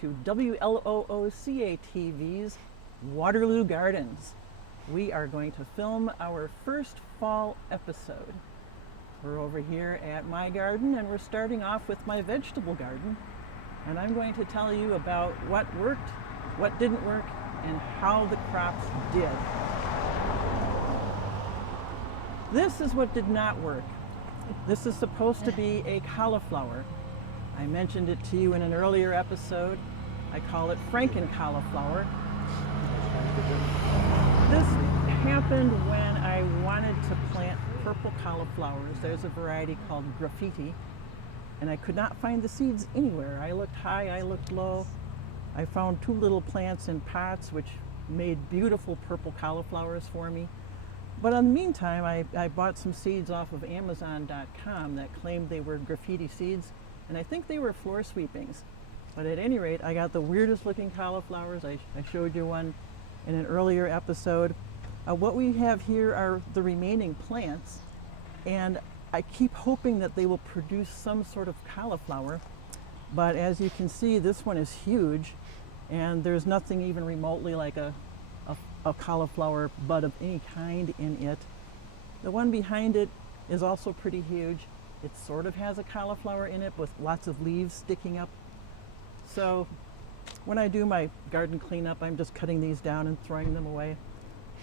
to WLOO CATV's Waterloo Gardens. We are going to film our first fall episode. We're over here at my garden and we're starting off with my vegetable garden. And I'm going to tell you about what worked, what didn't work, and how the crops did. This is what did not work. This is supposed to be a cauliflower. I mentioned it to you in an earlier episode. I call it Franken cauliflower. This happened when I wanted to plant purple cauliflowers. There's a variety called graffiti, and I could not find the seeds anywhere. I looked high, I looked low. I found two little plants in pots which made beautiful purple cauliflowers for me. But in the meantime, I bought some seeds off of Amazon.com that claimed they were graffiti seeds, and I think they were floor sweepings. But at any rate, I got the weirdest looking cauliflowers. I showed you one in an earlier episode. What we have here are the remaining plants, and I keep hoping that they will produce some sort of cauliflower. But as you can see, this one is huge, and there's nothing even remotely like a cauliflower bud of any kind in it. The one behind it is also pretty huge. It sort of has a cauliflower in it with lots of leaves sticking up. So when I do my garden cleanup, I'm just cutting these down and throwing them away.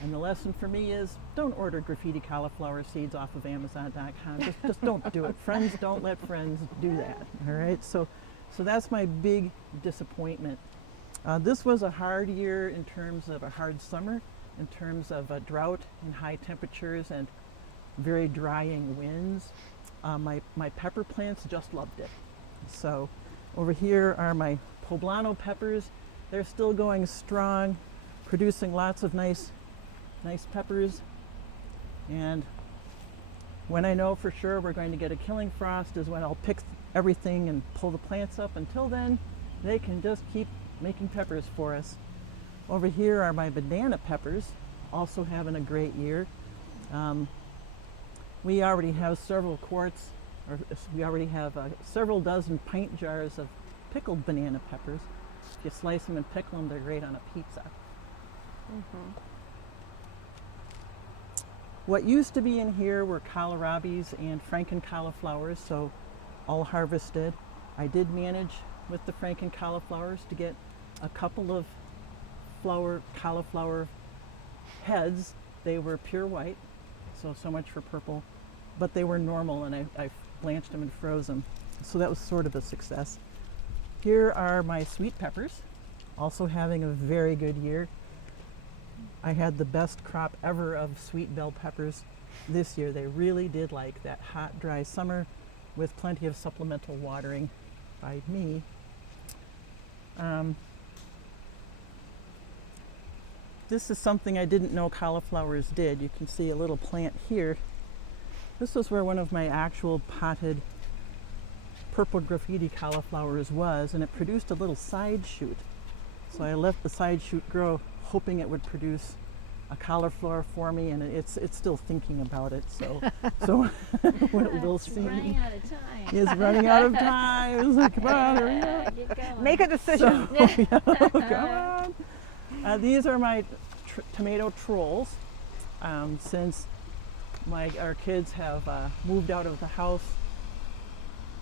And the lesson for me is don't order graffiti cauliflower seeds off of Amazon.com. Just don't do it. Friends don't let friends do that. All right. So that's my big disappointment. This was a hard year in terms of a hard summer, in terms of a drought and high temperatures and very drying winds. My pepper plants just loved it. So over here are my poblano peppers. They're still going strong, producing lots of nice peppers. And when I know for sure we're going to get a killing frost is when I'll pick everything and pull the plants up. Until then, they can just keep making peppers for us. Over here are my banana peppers, also having a great year. We already have several quarts, or we already have several dozen pint jars of pickled banana peppers. If you slice them and pickle them, they're great on a pizza. Mm-hmm. What used to be in here were kohlrabis and Franken cauliflowers, so all harvested. I did manage with the Franken cauliflowers to get a couple of cauliflower heads. They were pure white, so much for purple, but they were normal, and I blanched them and froze them. So that was sort of a success. Here are my sweet peppers, also having a very good year. I had the best crop ever of sweet bell peppers this year. They really did like that hot, dry summer with plenty of supplemental watering by me. This is something I didn't know cauliflowers did. You can see a little plant here. This was where one of my actual potted purple graffiti cauliflowers was, and it produced a little side shoot. So I let the side shoot grow, hoping it would produce a cauliflower for me, and it's still thinking about it. So we'll see. It's running out of time. It's running out of time. It's like, come on, hurry up. Get going. Make a decision. Come on. These are my tomato trolls. Since our kids have moved out of the house,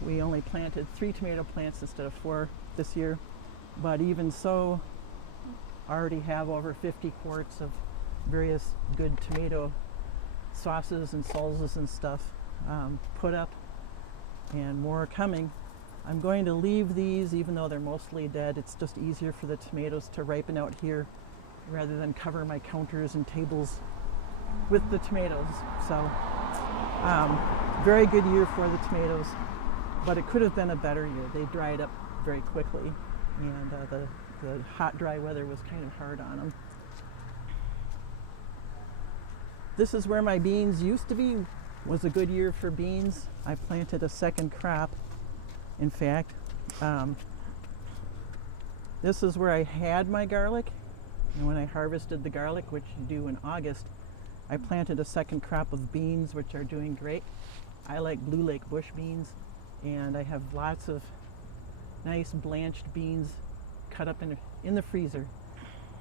we only planted 3 tomato plants instead of 4 this year. But even so, I already have over 50 quarts of various good tomato sauces and salsas and stuff put up, and more coming. I'm going to leave these even though they're mostly dead. It's just easier for the tomatoes to ripen out here rather than cover my counters and tables with the tomatoes. So very good year for the tomatoes, but it could have been a better year. They dried up very quickly, and the hot, dry weather was kind of hard on them. This is where my beans used to be. It was a good year for beans. I planted a second crop, in fact. This is where I had my garlic, and when I harvested the garlic, which you do in August, I planted a second crop of beans, which are doing great. I like Blue Lake bush beans, and I have lots of nice blanched beans cut up in the freezer,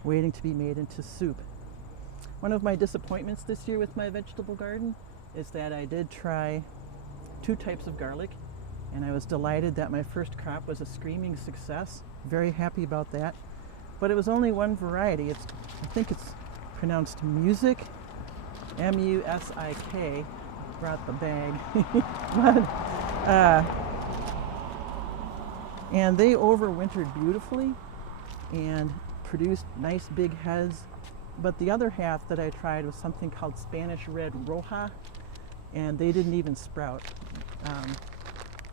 waiting to be made into soup. One of my disappointments this year with my vegetable garden is that I did try 2 types of garlic, and I was delighted that my first crop was a screaming success. Very happy about that. But it was only one variety. I think it's pronounced Music, M-U-S-I-K. Brought the bag. And they overwintered beautifully and produced nice big heads. But the other half that I tried was something called Spanish Red Roja, and they didn't even sprout.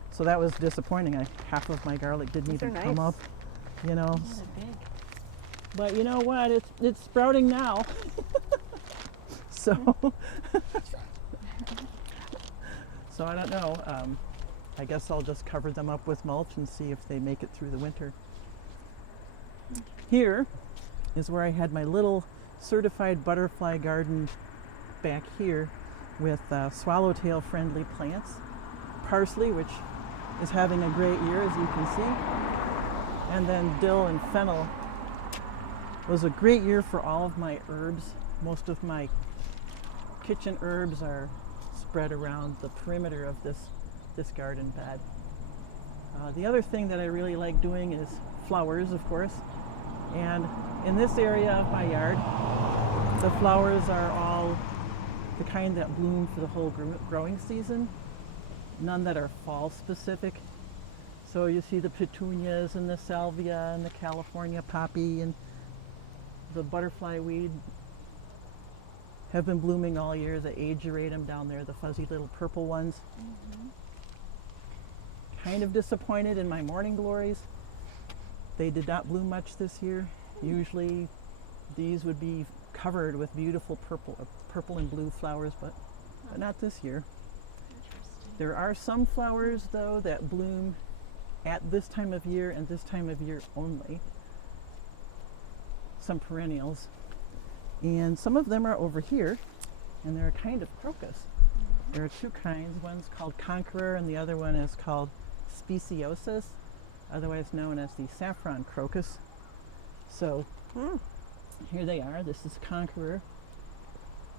So that was disappointing. Half of my garlic didn't even come up, you know. They're big. But you know what? It's sprouting now. So, so I don't know. I guess I'll just cover them up with mulch and see if they make it through the winter. Here is where I had my little certified butterfly garden back here with swallowtail friendly plants. Parsley, which is having a great year, as you can see. And then dill and fennel. It was a great year for all of my herbs. Most of my kitchen herbs are spread around the perimeter of this garden bed. The other thing that I really like doing is flowers, of course. And in this area of my yard, the flowers are all the kind that bloom for the whole growing season. None that are fall specific. So you see the petunias and the salvia and the California poppy and the butterfly weed have been blooming all year. The ageratum down there, the fuzzy little purple ones. Mm-hmm. Kind of disappointed in my morning glories. They did not bloom much this year. Usually these would be covered with beautiful purple and blue flowers, but not this year. There are some flowers though that bloom at this time of year and this time of year only. Some perennials. And some of them are over here, and they're a kind of crocus. There are 2 kinds. One's called Conqueror and the other one is called Speciosus, otherwise known as the saffron crocus. So here they are. This is Conqueror.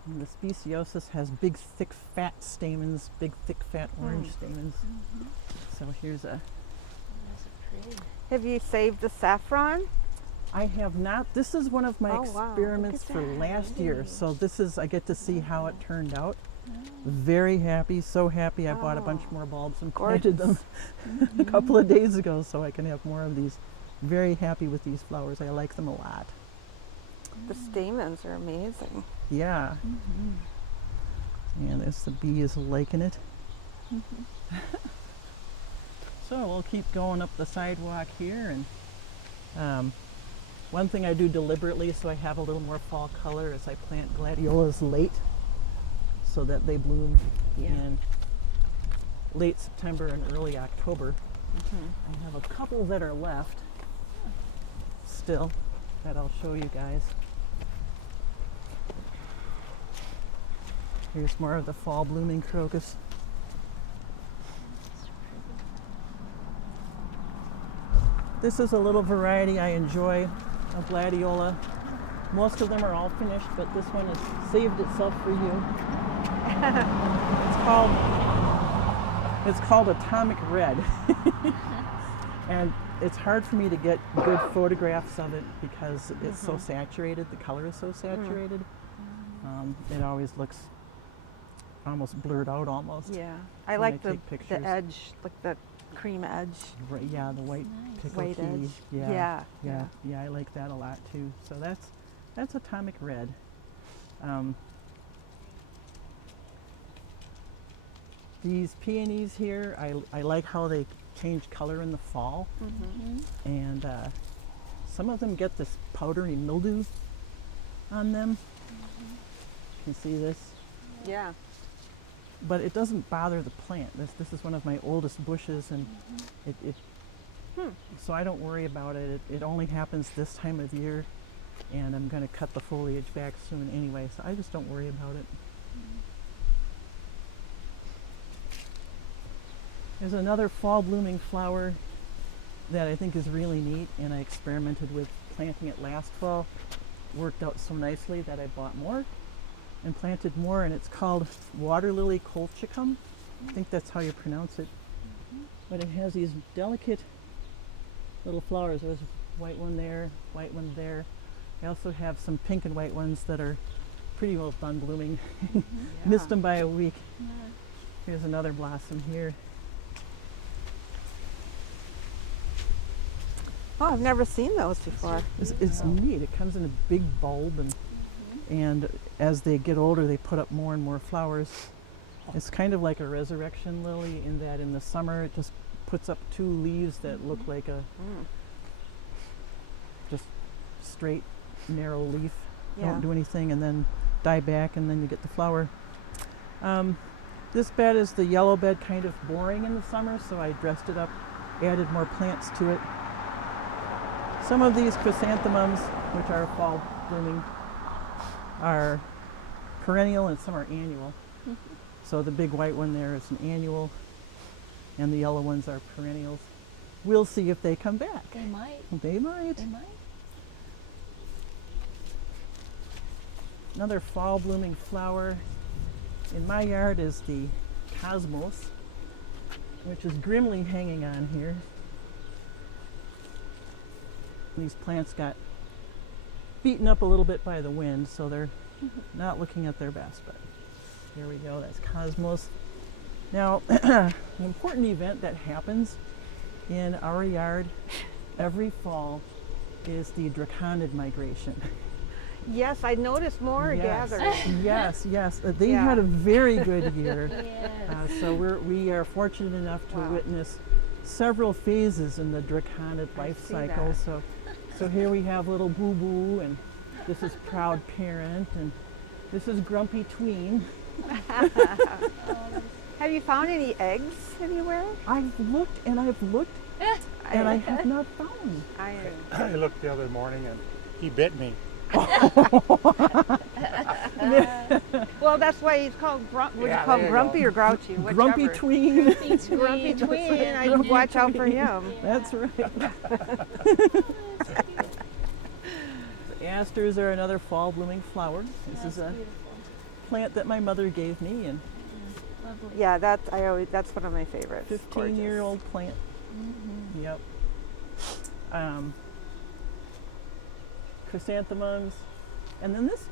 And the Speciosus has big, thick, fat stamens, big, thick, fat orange stamens. Mm-hmm. So here's a... Those are pretty. Have you saved the saffron? I have not. This is one of my Oh, wow. experiments Look for at that. last year. So this is, I get to see how it turned out. Very happy, so happy. I bought a bunch more bulbs and planted them a couple of days ago so I can have more of these. Very happy with these flowers. I like them a lot. The stamens are amazing. Yeah. And the bee is liking it. So we'll keep going up the sidewalk here. And one thing I do deliberately so I have a little more fall color is I plant gladiolas late so that they bloom in late September and early October. I have a couple that are left still that I'll show you guys. Here's more of the fall blooming crocus. This is a little variety I enjoy, a gladiola. Most of them are all finished, but this one has saved itself for you. It's called Atomic Red. And it's hard for me to get good photographs of it because it's so saturated, the color is so saturated. It always looks almost blurred out almost. Yeah, I when like take the pictures. edge, like the cream edge. Right, yeah, the white pickle White key. edge. Yeah, Yeah. I like that a lot too. So that's Atomic Red. These peonies here, I like how they change color in the fall, and some of them get this powdery mildew on them. You can see this, Yeah. but it doesn't bother the plant. This is one of my oldest bushes, and so I don't worry about it. It only happens this time of year, and I'm going to cut the foliage back soon anyway, so I just don't worry about it. There's another fall blooming flower that I think is really neat, and I experimented with planting it last fall. Worked out so nicely that I bought more and planted more, and it's called Waterloo Colchicum. I think that's how you pronounce it. But it has these delicate little flowers. There's a white one there, white one there. I also have some pink and white ones that are pretty well done blooming. Missed them by a week. Here's another blossom here. Oh, I've never seen those before. It's neat. It comes in a big bulb, and as they get older, they put up more and more flowers. It's kind of like a resurrection lily in that in the summer it just puts up 2 leaves that look like a just straight, narrow leaf. Don't do anything, and then die back, and then you get the flower. This bed is the yellow bed, kind of boring in the summer, so I dressed it up, added more plants to it. Some of these chrysanthemums, which are fall blooming, are perennial and some are annual. So the big white one there is an annual, and the yellow ones are perennials. We'll see if they come back. They might. They might. They might. Another fall blooming flower in my yard is the cosmos, which is grimly hanging on here. These plants got beaten up a little bit by the wind, so they're not looking at their best, but here we go, that's cosmos. Now, an important event that happens in our yard every fall is the draconid migration. Yes, I noticed more gathering. Yes. They had a very good year. Yes. So we are fortunate enough to witness several phases in the draconid life cycle. So here we have little Boo Boo, and this is Proud Parent, and this is Grumpy Tween. Have you found any eggs anywhere? I've looked and I've looked, and I have not found. I looked the other morning and he bit me. Well, that's why he's called Grumpy or Grouchy? Whichever. Grumpy Tween. Grumpy Tween. I would watch out for him. That's right. Asters are another fall blooming flower. This is a plant that my mother gave me, and Lovely. Yeah, that's one of my favorites. 15-year-old plant. Yep. Chrysanthemums, and then this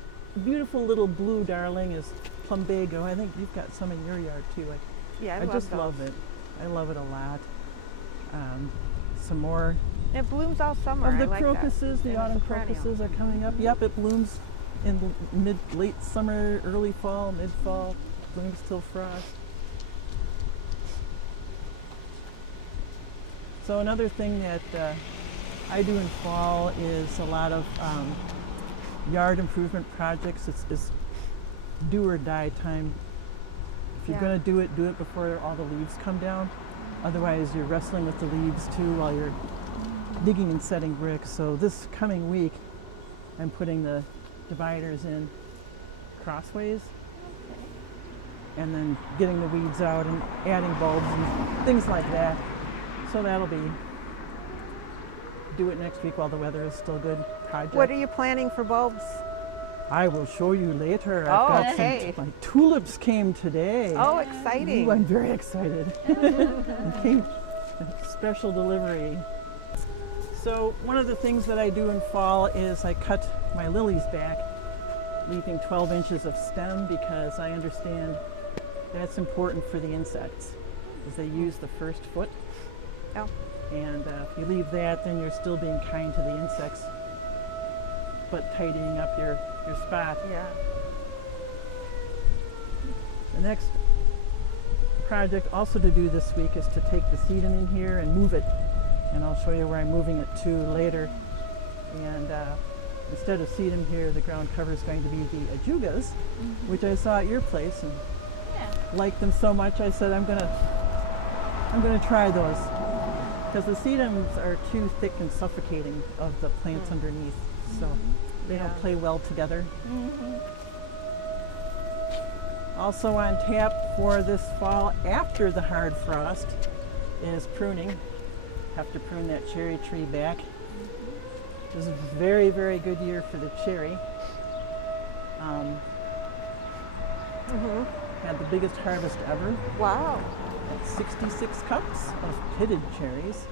beautiful little blue darling is plumbago. I think you've got some in your yard too. I just love it. I love it a lot. Some more It blooms all summer. of the I like crocuses. that. The And autumn it's a perennial. crocuses are coming up. Yep, it blooms in late summer, early fall, mid fall. Blooms till frost. So another thing that I do in fall is a lot of yard improvement projects. It's do or die time. If you're going to do it before all the leaves come down. Otherwise, you're wrestling with the leaves too while you're digging and setting bricks. So this coming week, I'm putting the dividers in crossways, and then getting the weeds out and adding bulbs and things like that. So that'll be do it next week while the weather is still good project. What are you planning for bulbs? I will show you later. Oh, I've got okay. my tulips came today. Oh, exciting. Ooh, I'm very excited. It came special delivery. So one of the things that I do in fall is I cut my lilies back, leaving 12 inches of stem, because I understand that's important for the insects, because they use the first foot. Oh. And if you leave that, then you're still being kind to the insects, but tidying up your spot. Yeah. The next project also to do this week is to take the sedum in here and move it. And I'll show you where I'm moving it to later. And instead of sedum here, the ground cover is going to be the ajugas, which I saw at your place and liked them so much. I said I'm gonna try those, because the sedums are too thick and suffocating of the plants underneath, so they don't play well together. Also on tap for this fall after the hard frost is pruning. have to prune that cherry tree back. It was a very, very good year for the cherry. Had the biggest harvest ever. Wow. Had 66 cups of pitted cherries.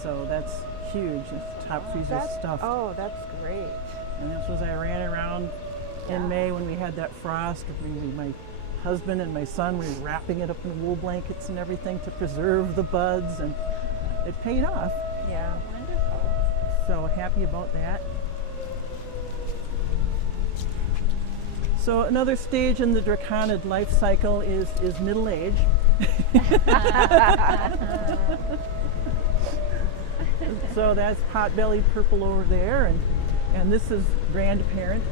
So that's huge. It's top freezer stuff. Oh, that's great. And this was, I ran around in May when we had that frost. My husband and my son were wrapping it up in wool blankets and everything to preserve the buds, and it paid off. Yeah. Wonderful. So happy about that. So another stage in the draconid life cycle is middle age. So that's pot-bellied purple over there, and this is grandparent.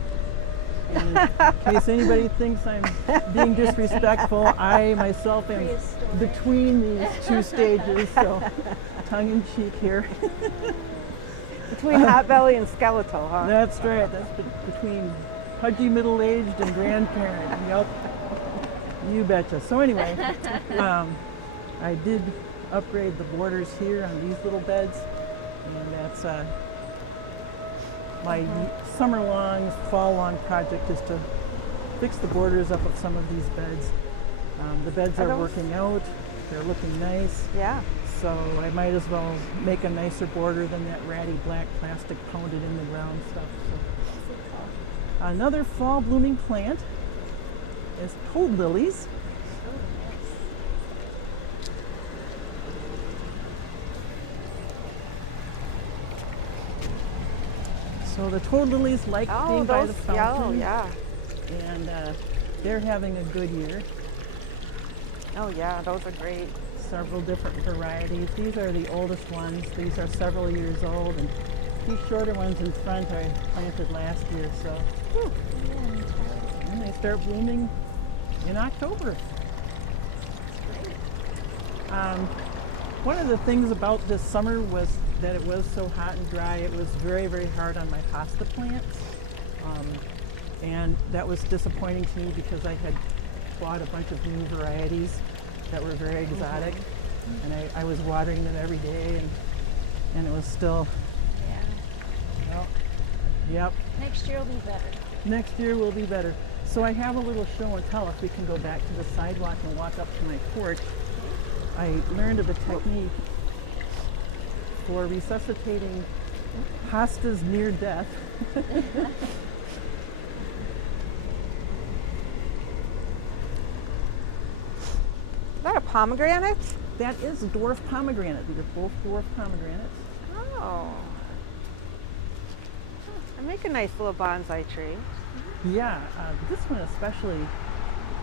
And in case anybody thinks I'm being disrespectful, I myself am between these two stages, so tongue in cheek here. Between hot belly and skeletal, huh? That's right. That's between pudgy middle-aged and grandparent. Yep. You betcha. So anyway, I did upgrade the borders here on these little beds, and that's my summer-long, fall-long project is to fix the borders up of some of these beds. The beds are working out. They're looking nice. Yeah. So I might as well make a nicer border than that ratty black plastic pounded in the ground stuff. So. Another fall blooming plant is toad lilies. So the toad lilies like being by the fountain. Yeah. And they're having a good year. Oh yeah, those are great. Several different varieties. These are the oldest ones. These are several years old, and these shorter ones in front I planted last year. So, and they start blooming in October. One of the things about this summer was that it was so hot and dry. It was very, very hard on my hosta plants, and that was disappointing to me because I had bought a bunch of new varieties that were very exotic, and I was watering them every day, and it was still. Yeah. Well, yep. Next year will be better. Next year will be better. So I have a little show and tell. If we can go back to the sidewalk and walk up to my porch, I learned of a technique for resuscitating hostas near death. Is that a pomegranate? That is a dwarf pomegranate. These are both dwarf pomegranates. Oh. I make a nice little bonsai tree. Yeah, this one especially,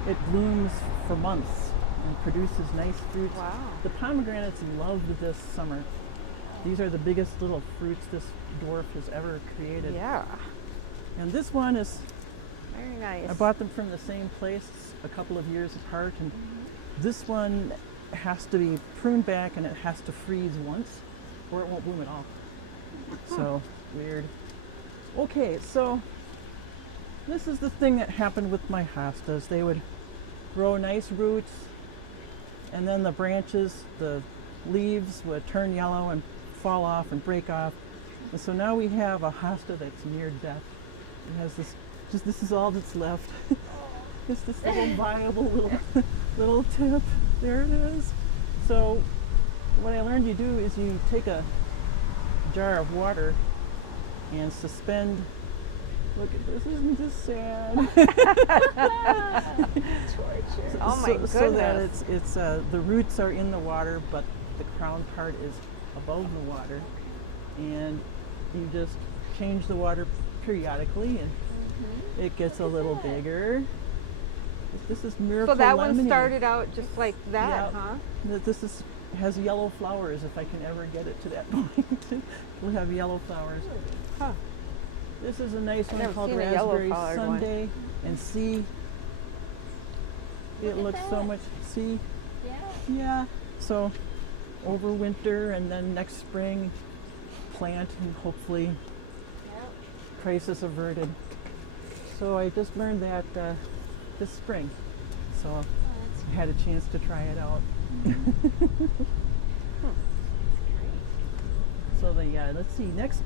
it blooms for months and produces nice fruits. Wow. The pomegranates loved this summer. These are the biggest little fruits this dwarf has ever created. Yeah. And this one is, Very nice. I bought them from the same place a couple of years apart, and this one has to be pruned back and it has to freeze once or it won't bloom at all. So, weird. Okay, so this is the thing that happened with my hostas. They would grow nice roots, and then the branches, the leaves would turn yellow and fall off and break off. And so now we have a hosta that's near death. It has this is all that's left. Just this little viable little tip. There it is. So what I learned you do is you take a jar of water and suspend. Look at this, isn't this sad? Torture. Oh my goodness. So that it's the roots are in the water, but the crown part is above the water, and you just change the water periodically, and it gets a little bigger. This is miracle So that lemonade. one started out just like that, Yeah. huh? This has yellow flowers. If I can ever get it to that point, we'll have yellow flowers. Huh. This is a nice one never called seen a yellow Raspberry flowered one. Sundae, and see, it Look at looks so that. much. See, Yeah. yeah. So over winter and then next spring, plant and hopefully Yep. crisis averted. So I just learned that this spring, so Oh, that's I had a chance to try it out. great. So let's see, next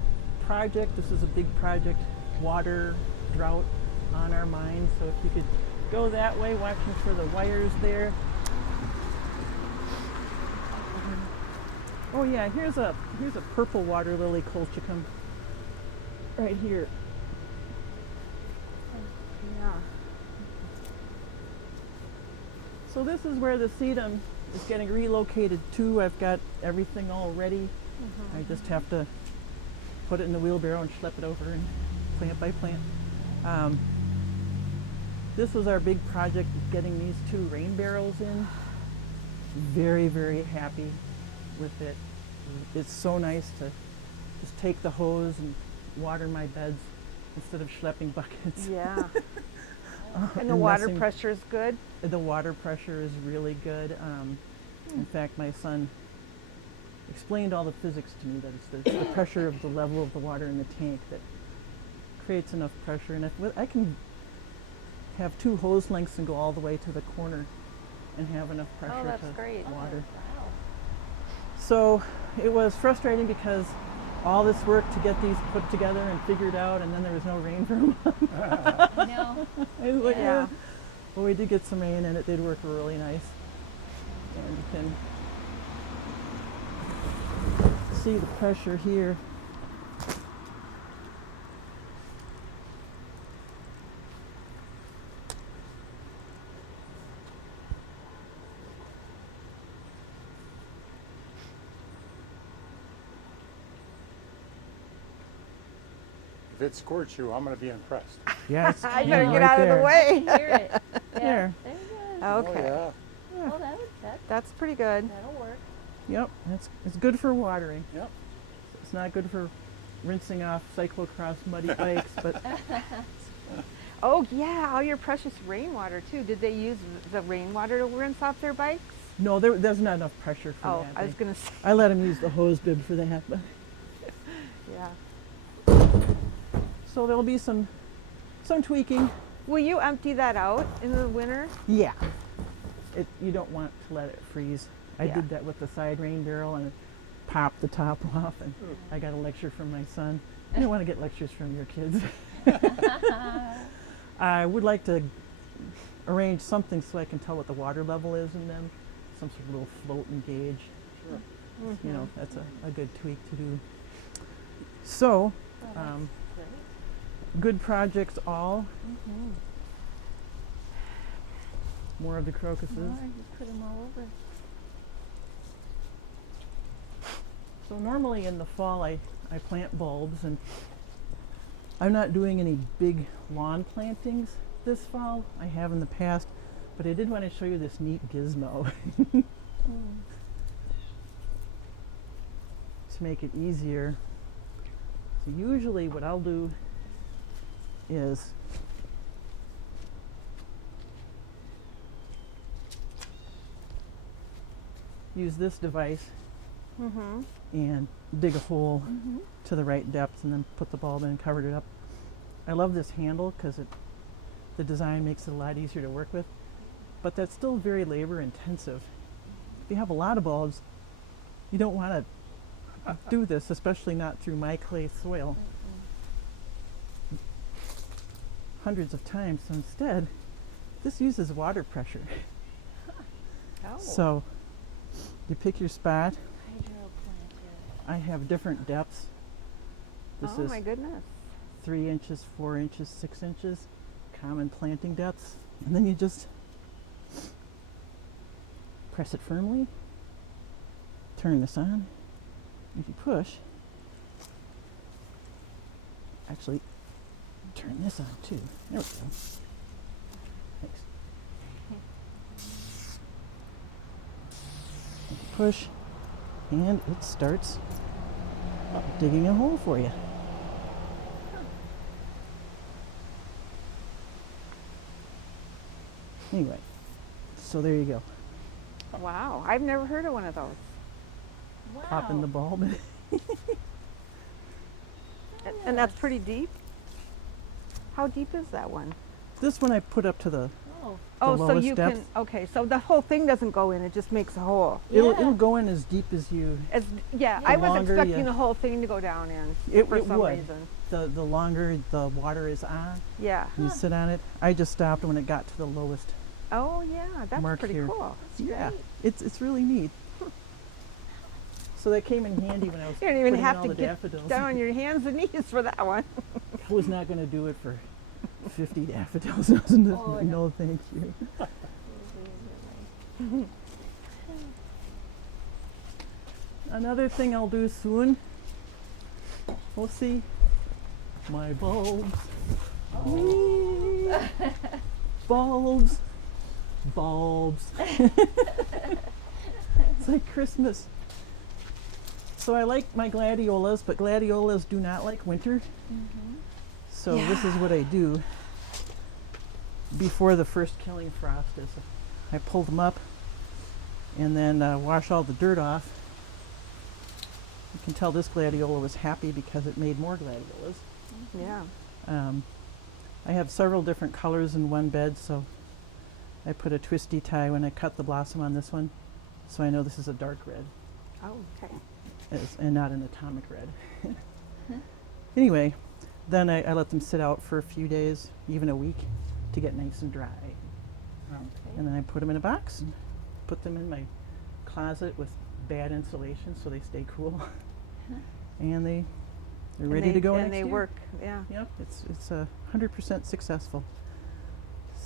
project, this is a big project, water drought on our mind. So if you could go that way, watching for the wires there. Oh yeah, here's a purple water lily colchicum right here. Yeah. So this is where the sedum is getting relocated to. I've got everything all ready. I just have to put it in the wheelbarrow and schlep it over and plant by plant. This was our big project, getting these 2 rain barrels in. Very, very happy with it. It's so nice to just take the hose and water my beds instead of schlepping buckets. Yeah. And the water messing- pressure is good. The water pressure is really good. In fact, my son explained all the physics to me, that it's the pressure of the level of the water in the tank that creates enough pressure. And if I can have 2 hose lengths and go all the way to the corner and have enough pressure Oh, that's to great. water. Wow. So it was frustrating because all this work to get these put together and figured out, and then there was no rain for a month. No. I was like, Yeah. Well, we did get some rain and it did work really nice. And you can see the pressure here. If it squirts you, I'm going to be impressed. Yeah, it's I yeah, better get right out of there. the way. Hear it. Yeah. There. There you go. Okay. Oh, Well, That's pretty good. that'll work. Yep, it's good for watering. yeah. Yep. It's not good for rinsing off cyclocross muddy bikes, but Oh yeah, all your precious rainwater too. Did they use the rainwater to rinse off their bikes? no, there's not enough pressure for Oh, that. I was gonna say. I let him use the hose bib for that, but Yeah. so there'll be some tweaking. Will you empty that out in the winter? Yeah. You don't want to let it freeze. I Yeah. did that with the side rain barrel and it popped the top off, and I got a lecture from my son. You don't want to get lectures from your kids. I would like to arrange something so I can tell what the water level is in them, some sort of little floating gauge. Sure. You know, that's a good tweak to do. So, Well, um, that's good projects all. great. More of the crocuses. More, you put them all over. So normally in the fall I plant bulbs, and I'm not doing any big lawn plantings this fall. I have in the past, but I did want to show you this neat gizmo to make it easier. So usually what I'll do is use this device Mm-hmm. and dig a hole to the right depth and then put the bulb in and cover it up. I love this handle because the design makes it a lot easier to work with, but that's still very labor intensive. If you have a lot of bulbs, you don't want to do this, especially not through my clay soil hundreds of times. So instead, this uses water pressure. Oh. So you pick your spot. Hydroplanted. I have different depths. This Oh is my goodness. 3 inches, 4 inches, 6 inches, common planting depths. And then you just press it firmly, turn this on. If you push, actually turn this on too. There we go. Thanks. And you push, and it starts digging a hole for you. Anyway, so there you go. Wow. I've never heard of one of those. Wow. Pop in the bulb. And that's pretty deep? How deep is that one? This one I put up to the Oh, Oh. Oh, so lowest you depth. can, okay, so the whole thing doesn't go in, it just makes a hole. It'll Yeah. go in as deep as you. As, yeah, The I was longer expecting you- the whole thing to go down in It, for it some would. reason. The longer the water is on, Yeah. and you sit on it. I just stopped when it got to the lowest. Oh, yeah, that's Mark pretty here. cool. That's Yeah, great. it's really neat. So that came in handy when I was You don't even putting in have all to the get daffodils. down on your hands and knees for that one. I was not going to do it for 50 daffodils. Wasn't it? Oh, No, thank you. Another thing I'll do soon. We'll see. My bulbs. Whee! Bulbs. Bulbs. It's like Christmas. So I like my gladiolas, but gladiolas do not like winter. So this is what I do before the first killing frost is. I pull them up and then wash all the dirt off. You can tell this gladiola was happy because it made more gladiolas. Yeah. I have several different colors in one bed, so I put a twisty tie when I cut the blossom on this one, so I know this is a dark red Oh, okay. and not an atomic red. Anyway, then I let them sit out for a few days, even a week, to get nice and dry. And then I put them in a box and put them in my closet with bad insulation so they stay cool. And they're And ready to go And next they year. work, yeah. Yep, it's 100% successful.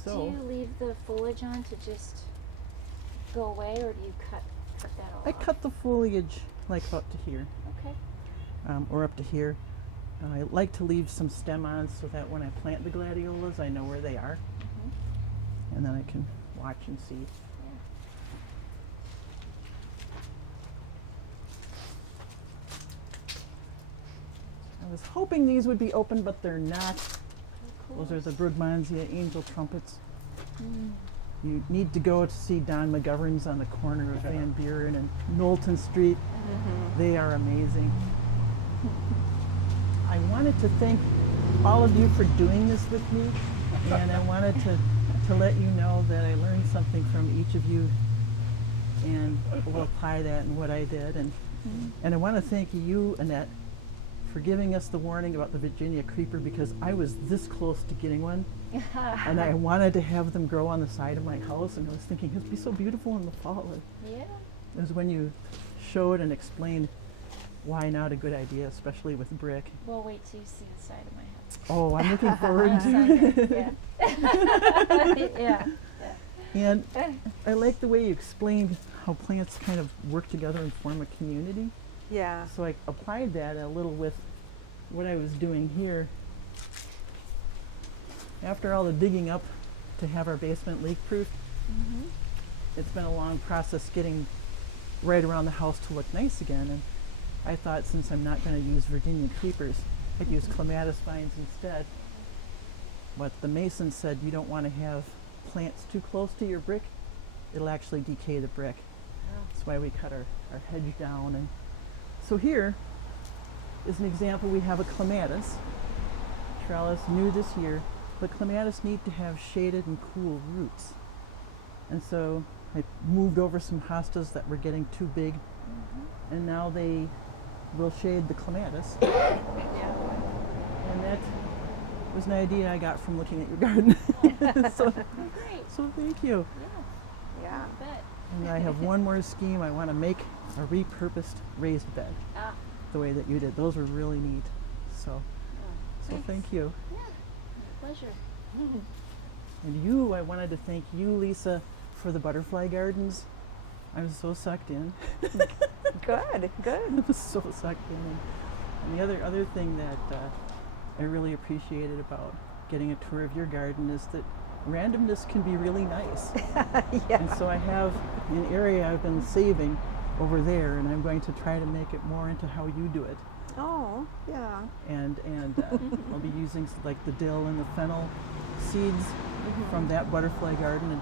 Do So you leave the foliage on to just go away, or do you cut that all I off? cut the foliage like about to here, Okay. or up to here. I like to leave some stem on so that when I plant the gladiolas, I know where they are, and then I can watch and see. I was hoping these would be open, but they're not. Those are the Brugmansia angel trumpets. You need to go to see Don McGovern's on the corner of Van Buren and Knowlton Street. They are amazing. I wanted to thank all of you for doing this with me, and I wanted to let you know that I learned something from each of you, and will apply that in what I did. And I want to thank you, Annette, for giving us the warning about the Virginia creeper, because I was this close to getting one, and I wanted to have them grow on the side of my house, and I was thinking it'd be so beautiful in the fall. Yeah. It was when you showed and explained why not a good idea, especially with brick. We'll wait till you see the side of my house. Oh, I'm looking forward to it. Yeah. And I like the way you explained how plants kind of work together and form a community. Yeah. So I applied that a little with what I was doing here. After all the digging up to have our basement leak-proof, it's been a long process getting right around the house to look nice again. And I thought, since I'm not going to use Virginia creepers, I'd use clematis vines instead. But the mason said you don't want to have plants too close to your brick. It'll actually decay the brick. That's why we cut our hedge down. And so here is an example. We have a clematis trellis, new this year, but clematis need to have shaded and cool roots. And so I moved over some hostas that were getting too big, and now they will shade the clematis. Yeah. And that was an idea I got from looking at your garden. so, Great. so thank you. Yeah. I bet. And I have one more scheme. I want to make a repurposed raised bed Ah. the way that you did. Those were really neat. So Thanks. thank you. Yeah. Pleasure. And you, I wanted to thank you, Lisa, for the butterfly gardens. I was so sucked in. Good, good. I was so sucked in. And the other thing that I really appreciated about getting a tour of your garden is that randomness can be really nice. Yeah. And so I have an area I've been saving over there, and I'm going to try to make it more into how you do it. Oh, yeah. And I'll be using like the dill and the fennel seeds from that butterfly garden and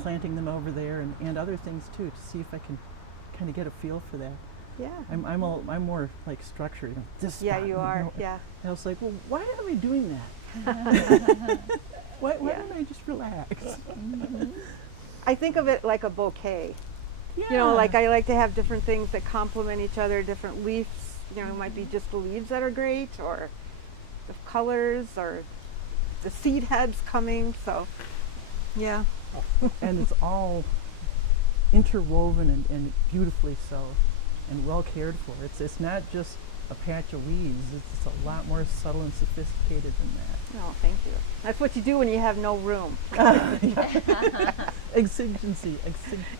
planting them over there, and other things too, to see if I can kind of get a feel for that. Yeah. I'm more like structured. This Yeah, spot, you are. know. Yeah. I was like, well, why are we doing that? Why Yeah. don't I just relax? I think of it like a bouquet. Yeah. You know, like I like to have different things that complement each other, different leaves. You know, it might be just the leaves that are great, or the colors, or the seed heads coming. So, yeah. And it's all interwoven and beautifully so, and well cared for. It's not just a patch of weeds. It's a lot more subtle and sophisticated than that. Oh, thank you. That's what you do when you have no room. Exigency.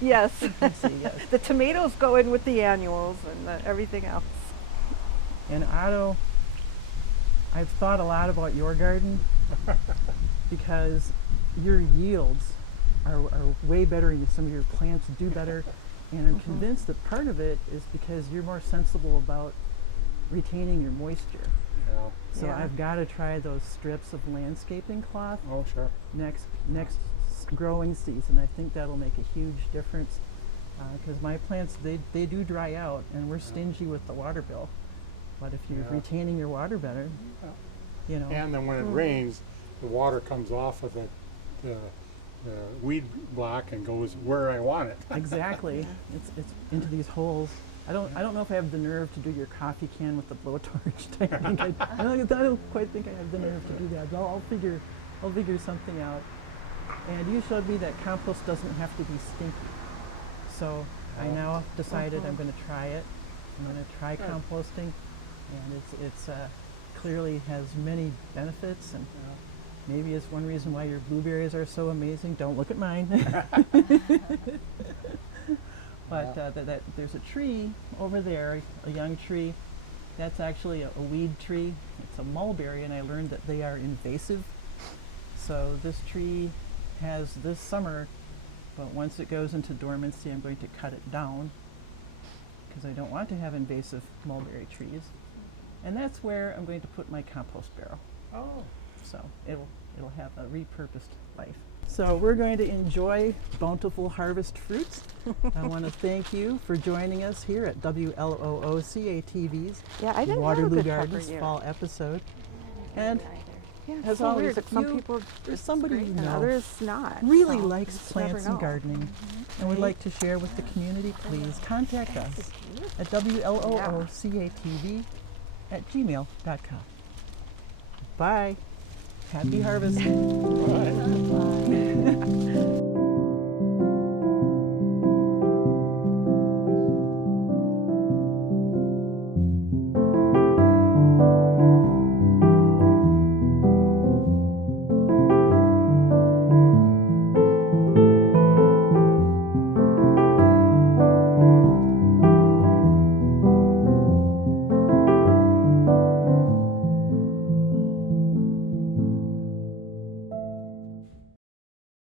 Yes. Exigency, yes. The tomatoes go in with the annuals and everything else. And Otto, I've thought a lot about your garden because your yields are way better and some of your plants do better. And I'm convinced that part of it is because you're more sensible about retaining your moisture. Yeah. So Yeah. I've got to try those strips of landscaping cloth Oh, sure. next growing season. I think that'll make a huge difference because my plants they do dry out and we're stingy with the water bill. But if you're Yeah. retaining your water better, you know. And then when it rains, the water comes off of the weed block and goes where I want it. Exactly. It's into these holes. I don't know if I have the nerve to do your coffee can with the blowtorch. I don't quite think I have the nerve to do that. But I'll figure something out. And you showed me that compost doesn't have to be stinky. So I now decided I'm going to try it. I'm going to try Good. composting, and it's clearly has many benefits, and maybe it's one reason why your blueberries are so amazing. Don't look at mine. But that there's a tree over there, a young tree. That's actually a weed tree. It's a mulberry, and I learned that they are invasive. So this tree has this summer, but once it goes into dormancy, I'm going to cut it down because I don't want to have invasive mulberry trees. And that's where I'm going to put my compost barrel. Oh. So it'll have a repurposed life. So we're going to enjoy bountiful harvest fruits. I want to thank you for joining us here at WLOO CATV's Yeah, I didn't have a Waterloo good cover Gardens year. Fall episode. And Yeah, it's as so always, weird. if Some you- people there's somebody you and know others not. really so likes you just never plants and know. gardening and would like to share with the community, please contact us at WLOOCATV@gmail.com. Bye. Happy harvesting. Right. Bye.